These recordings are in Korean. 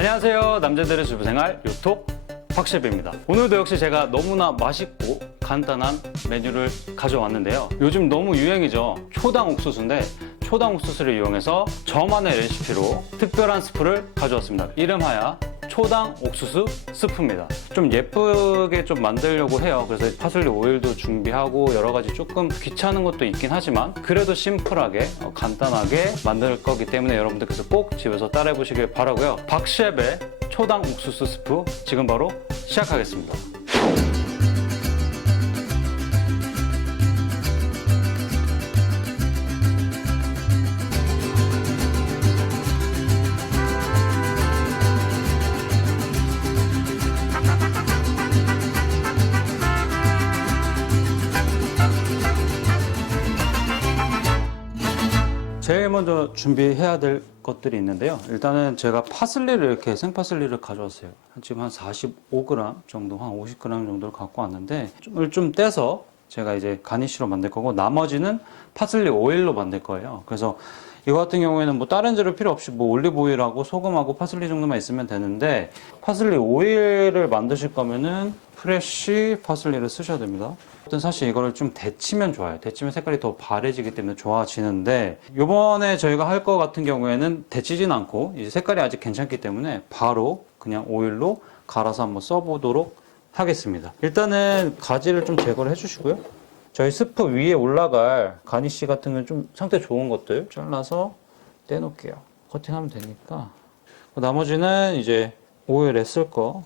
안녕하세요. 남자들의 주부생활 요톡 확실비입니다. 오늘도 역시 제가 너무나 맛있고 간단한 메뉴를 가져왔는데요. 요즘 너무 유행이죠. 초당 옥수수인데 초당 옥수수를 이용해서 저만의 레시피로 특별한 스프를 가져왔습니다. 이름하여 초당 옥수수 스프입니다. 좀 예쁘게 좀 만들려고 해요. 그래서 파슬리 오일도 준비하고 여러 가지 조금 귀찮은 것도 있긴 하지만 그래도 심플하게 간단하게 만들 거기 때문에 여러분들께서 꼭 집에서 따라해 보시길 바라고요. 박셰프의 초당 옥수수 스프 지금 바로 시작하겠습니다. 제일 먼저 준비해야 될 것들이 있는데요. 일단은 제가 파슬리를 이렇게 생파슬리를 가져왔어요. 지금 한 45g 정도, 한 50g 정도를 갖고 왔는데 좀 떼서 제가 이제 가니쉬로 만들 거고 나머지는 파슬리 오일로 만들 거예요. 그래서 이거 같은 경우에는 뭐 다른 재료 필요 없이 뭐 올리브 오일하고 소금하고 파슬리 정도만 있으면 되는데 파슬리 오일을 만드실 거면은 프레쉬 파슬리를 쓰셔야 됩니다. 사실 이거를 좀 데치면 좋아요. 데치면 색깔이 더 바래지기 때문에 좋아지는데 요번에 저희가 할 거 같은 경우에는 데치진 않고 이제 색깔이 아직 괜찮기 때문에 바로 그냥 오일로 갈아서 한번 써보도록 하겠습니다. 일단은 가지를 좀 제거를 해주시고요. 저희 스프 위에 올라갈 가니쉬 같은 건 좀 상태 좋은 것들 잘라서 떼놓을게요. 커팅하면 되니까. 나머지는 이제 오일에 쓸 거.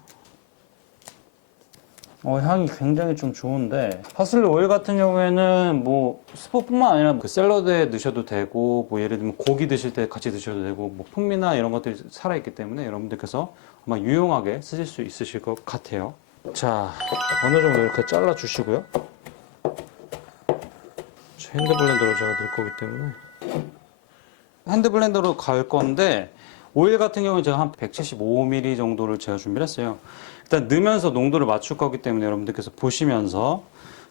향이 굉장히 좀 좋은데 파슬리 오일 같은 경우에는 뭐 스프뿐만 아니라 그 샐러드에 넣으셔도 되고 뭐 예를 들면 고기 드실 때 같이 드셔도 되고 뭐 풍미나 이런 것들이 살아있기 때문에 여러분들께서 아마 유용하게 쓰실 수 있으실 것 같아요. 자, 어느 정도 이렇게 잘라 주시고요. 핸드블렌더로 제가 넣을 거기 때문에 핸드블렌더로 갈 건데 오일 같은 경우는 제가 한 175ml 정도를 제가 준비를 했어요. 일단 넣으면서 농도를 맞출 거기 때문에 여러분들께서 보시면서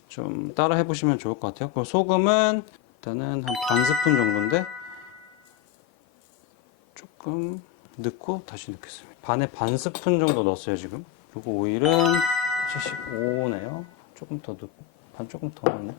좀 따라 해보시면 좋을 것 같아요. 그리고 소금은 일단은 한 반 스푼 정도인데 조금 넣고 다시 넣겠습니다. 반에 반 스푼 정도 넣었어요 지금. 그리고 오일은 75네요. 조금 더 넣고 반 조금 더 넣네.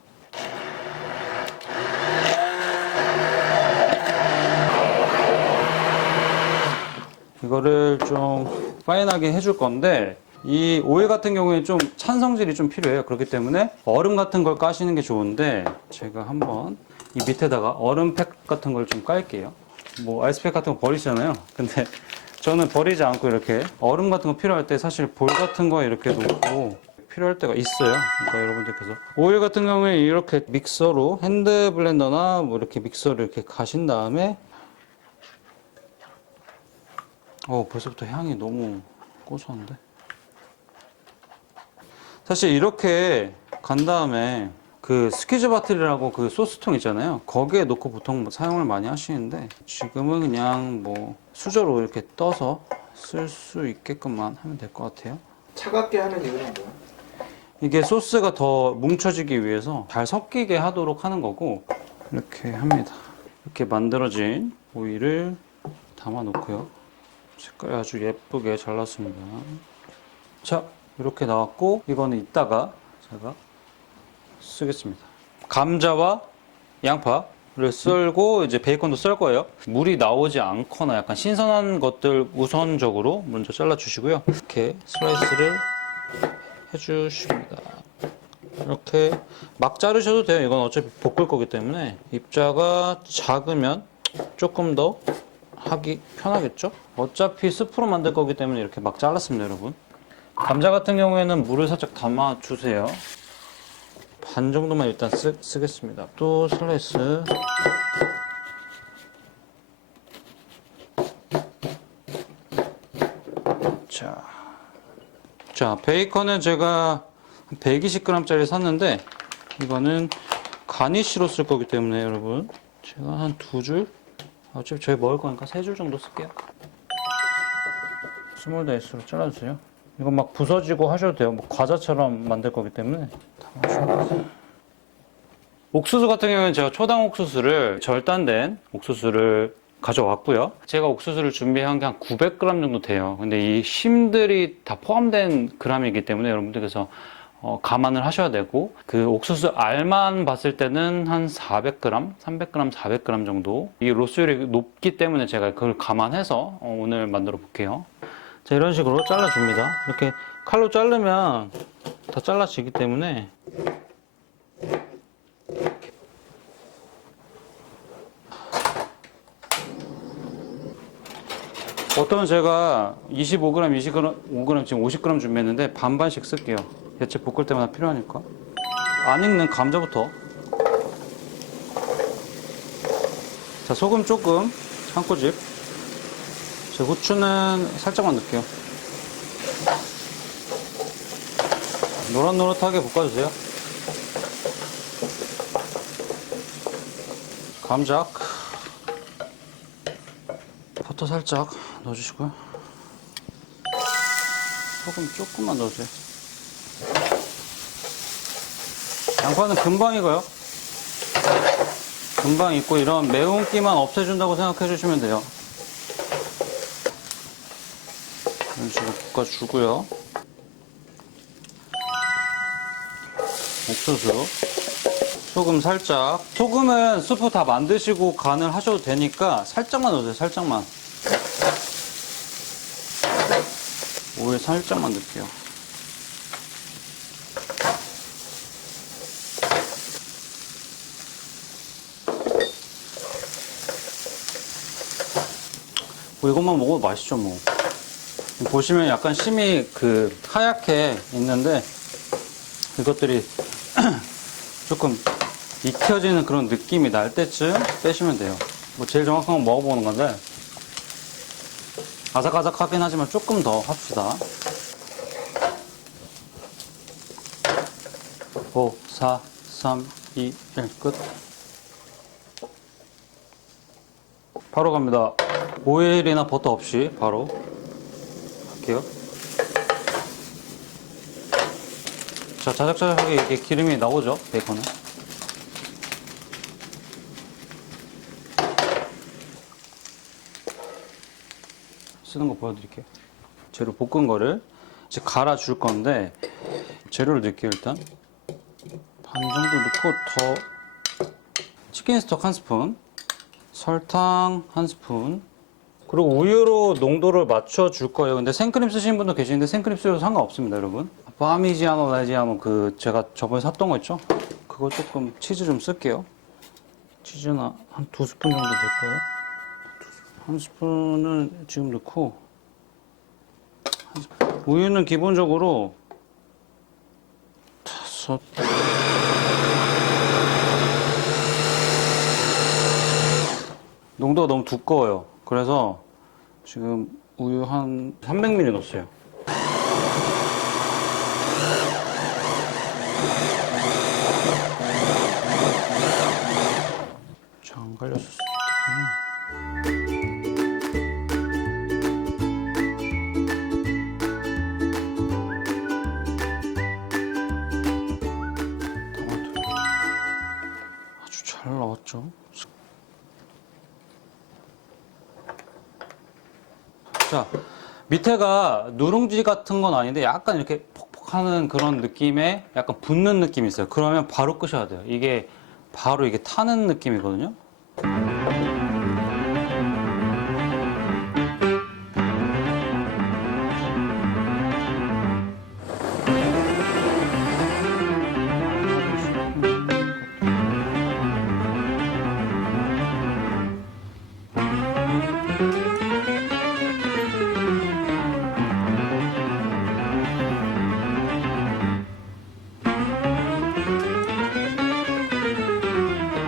이거를 좀 파인하게 해줄 건데 이 오일 같은 경우에 좀 찬 성질이 좀 필요해요. 그렇기 때문에 얼음 같은 걸 까시는 게 좋은데 제가 한번 이 밑에다가 얼음팩 같은 걸 좀 깔게요. 뭐 아이스팩 같은 거 버리시잖아요. 근데 저는 버리지 않고 이렇게 얼음 같은 거 필요할 때 사실 볼 같은 거 이렇게 놓고 필요할 때가 있어요. 그러니까 여러분들께서 오일 같은 경우에 이렇게 믹서로 핸드 블렌더나 뭐 이렇게 믹서를 이렇게 가신 다음에 벌써부터 향이 너무 고소한데? 사실 이렇게 간 다음에 그 스퀴즈 바틀이라고 그 소스통 있잖아요. 거기에 넣고 보통 사용을 많이 하시는데 지금은 그냥 뭐 수저로 이렇게 떠서 쓸 수 있게끔만 하면 될 것 같아요. 차갑게 하는 이유는 뭐야? 이게 소스가 더 뭉쳐지기 위해서 잘 섞이게 하도록 하는 거고 이렇게 합니다. 이렇게 만들어진 오일을 담아 놓고요. 색깔이 아주 예쁘게 잘났습니다. 자, 이렇게 나왔고 이거는 이따가 제가 쓰겠습니다. 감자와 양파를 썰고 이제 베이컨도 썰 거예요. 물이 나오지 않거나 약간 신선한 것들 우선적으로 먼저 잘라 주시고요. 이렇게 슬라이스를 해주십니다. 이렇게 막 자르셔도 돼요. 이건 어차피 볶을 거기 때문에 입자가 작으면 조금 더 하기 편하겠죠? 어차피 스프로 만들 거기 때문에 이렇게 막 잘랐습니다, 여러분. 감자 같은 경우에는 물을 살짝 담아 주세요. 반 정도만 일단 쓰겠습니다. 또 슬라이스. 자, 베이컨은 제가 120g짜리 샀는데 이거는 가니쉬로 쓸 거기 때문에 여러분 제가 한 2줄 어차피 저희 먹을 거니까 3줄 정도 쓸게요. 스몰 다이스로 잘라주세요. 이거 막 부서지고 하셔도 돼요. 뭐 과자처럼 만들 거기 때문에 담아주셔도 돼요. 옥수수 같은 경우는 제가 초당 옥수수를 절단된 옥수수를 가져왔고요. 제가 옥수수를 준비한 게 한 900g 정도 돼요. 근데 이 심들이 다 포함된 g이기 때문에 여러분들께서 감안을 하셔야 되고, 그 옥수수 알만 봤을 때는 한 400g, 300g, 400g 정도. 이 로스율이 높기 때문에 제가 그걸 감안해서 오늘 만들어 볼게요. 자, 이런 식으로 잘라줍니다. 이렇게 칼로 자르면 다 잘라지기 때문에. 보통 제가 25g, 25g, 지금 50g 준비했는데 반반씩 쓸게요. 야채 볶을 때마다 필요하니까. 안 익는 감자부터. 자, 소금 조금, 한 꼬집. 제 후추는 살짝만 넣을게요. 노릇노릇하게 볶아주세요. 감자. 버터 살짝 넣어주시고요. 소금 조금만 넣어주세요. 양파는 금방 익어요. 금방 익고 이런 매운기만 없애준다고 생각해 주시면 돼요. 이런 식으로 볶아주고요. 옥수수. 소금 살짝. 소금은 수프 다 만드시고 간을 하셔도 되니까 살짝만 넣으세요. 살짝만. 오일 살짝만 넣을게요. 뭐 이것만 먹어도 맛있죠 뭐. 보시면 약간 심이 하얗게 있는데 이것들이 조금 익혀지는 그런 느낌이 날 때쯤 빼시면 돼요. 뭐 제일 정확한 건 먹어보는 건데 아삭아삭하긴 하지만 조금 더 합시다. 5, 4, 3, 2, 1 끝. 바로 갑니다. 오일이나 버터 없이 바로 할게요. 자, 자작자작하게 이렇게 기름이 나오죠, 베이컨은. 쓰는 거 보여드릴게요. 재료 볶은 거를 이제 갈아줄 건데, 재료를 넣을게요, 일단. 반 정도 넣고 더. 치킨 스톡 한 스푼, 설탕 한 스푼, 그리고 우유로 농도를 맞춰줄 거예요. 근데 생크림 쓰시는 분도 계시는데 생크림 쓰셔도 상관없습니다, 여러분. 파미지아노 레지아노 제가 저번에 샀던 거 있죠? 그거 조금 치즈 좀 쓸게요. 치즈는 한 2스푼 정도 넣을 거예요. 한 스푼은 지금 넣고, 우유는 기본적으로 5. 농도가 너무 두꺼워요. 그래서 지금 우유 한 300ml 넣었어요. 잘 안 갈렸을 수도 있겠네. 토마토 아주 잘 나왔죠. 자, 밑에가 누룽지 같은 건 아닌데 약간 이렇게 퍽퍽하는 그런 느낌에 약간 붙는 느낌이 있어요. 그러면 바로 끄셔야 돼요. 이게 바로 이게 타는 느낌이거든요.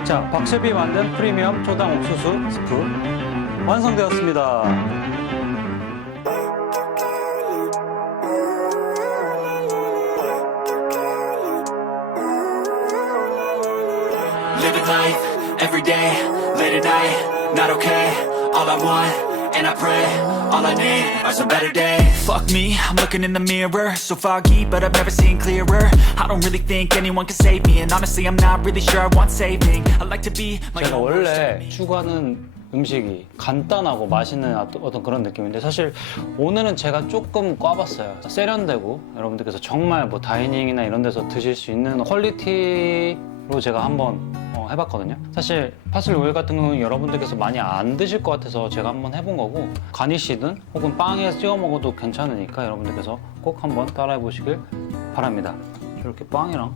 자, 박셰비 만든 프리미엄 초당 옥수수 스프 완성되었습니다. Living life, every day, late at night, not okay. All I want, and I pray, all I need are some better days. Fuck me, I'm looking in the mirror, so foggy, but I've never seen clearer. I don't really think anyone can save me, and honestly, I'm not really sure I want saving. I like to be my 제가 own worst 원래 enemy. 추구하는 음식이 간단하고 맛있는 어떤 그런 느낌인데 사실 오늘은 제가 조금 꽈봤어요. 세련되고 여러분들께서 정말 뭐 다이닝이나 이런 데서 드실 수 있는 퀄리티로 제가 한번 해봤거든요. 사실 파슬리 오일 같은 경우는 여러분들께서 많이 안 드실 것 같아서 제가 한번 해본 거고 가니쉬든 혹은 빵에 찍어 먹어도 괜찮으니까 여러분들께서 꼭 한번 따라해 보시길 바랍니다. 이렇게 빵이랑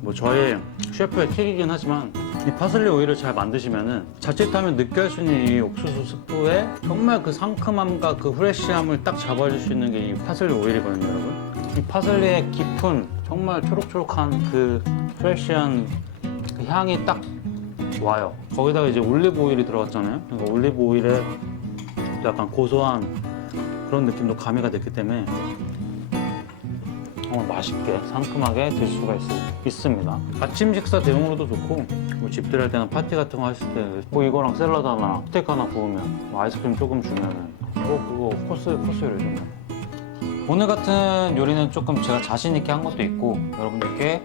뭐 저의 셰프의 팁이긴 하지만 이 파슬리 오일을 잘 만드시면은 자칫하면 느끼할 수 있는 이 옥수수 스프에 정말 그 상큼함과 그 프레쉬함을 딱 잡아줄 수 있는 게 이 파슬리 오일이거든요, 여러분. 이 파슬리의 깊은 정말 초록초록한 그 프레쉬한 그 향이 딱 와요. 거기다가 이제 올리브 오일이 들어갔잖아요. 그러니까 올리브 오일에 약간 고소한 그런 느낌도 가미가 됐기 때문에 정말 맛있게 상큼하게 드실 수가 있습니다. 아침 식사 대용으로도 좋고 뭐 집들 할 때나 파티 같은 거 하실 때 뭐 이거랑 샐러드 하나 스테이크 하나 구우면 뭐 아이스크림 조금 주면은 그거 코스 요리죠. 오늘 같은 요리는 조금 제가 자신 있게 한 것도 있고 여러분들께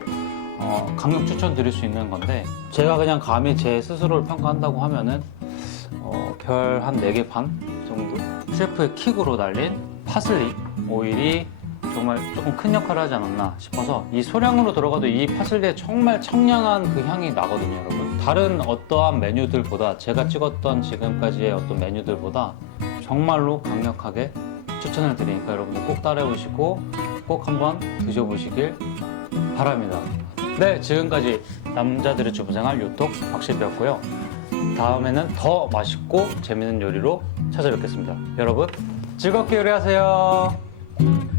강력 추천드릴 수 있는 건데 제가 그냥 감히 제 스스로를 평가한다고 하면은 별 한 4개 반 정도? 셰프의 킥으로 달린 파슬리 오일이 정말 조금 큰 역할을 하지 않았나 싶어서 이 소량으로 들어가도 이 파슬리의 정말 청량한 그 향이 나거든요, 여러분. 다른 어떠한 메뉴들보다 제가 찍었던 지금까지의 어떤 메뉴들보다 정말로 강력하게 추천을 드리니까 여러분들 꼭 따라해 보시고 꼭 한번 드셔보시길 바랍니다. 네, 지금까지 남자들의 주부생활 요톡 박실비였고요. 다음에는 더 맛있고 재밌는 요리로 찾아뵙겠습니다. 여러분 즐겁게 요리하세요.